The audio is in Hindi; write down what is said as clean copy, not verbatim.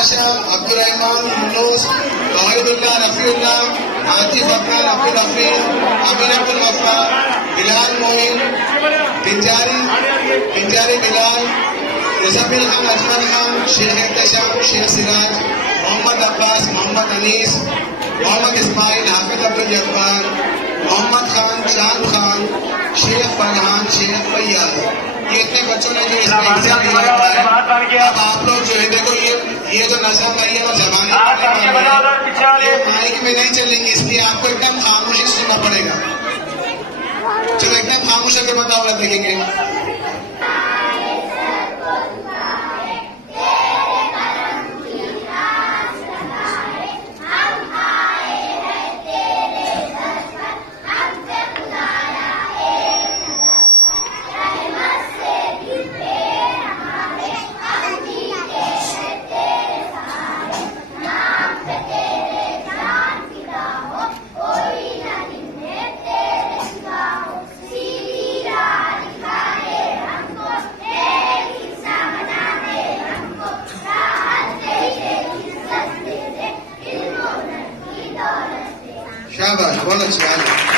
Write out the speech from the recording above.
आशम, अब्दुल रहमान, यूनुस, तौहीदुल्लाह, रफीउल्लाह, आतिफ अफरान, अब्दुल हफीज, अमीन अब्दुल गफ्फार, बिलाल मोइन, पिंजारी बिलाल, रिजबिल खान, अजमल खान, शेख एहतशाम, शेख सिराज, मोहम्मद अब्बास, मोहम्मद अनीस, मोहम्मद इस्माइल, हाफिज अब्दुल जब्बार, मोहम्मद खान, चांद खान, शेख फरहान, शेख फैयाज, ये इतने बच्चों ने जो इसमें एग्जाम दिया है। अब आप लोग जो है देखो ये जो नजम आई है ना जबानी ये माइक में नहीं चलेंगे, इसलिए आपको एकदम खामोशी सुनना पड़ेगा। चलो एकदम खामोश होकर बताओ ना, देखेंगे। शाबाश, बहुत अच्छी बात है।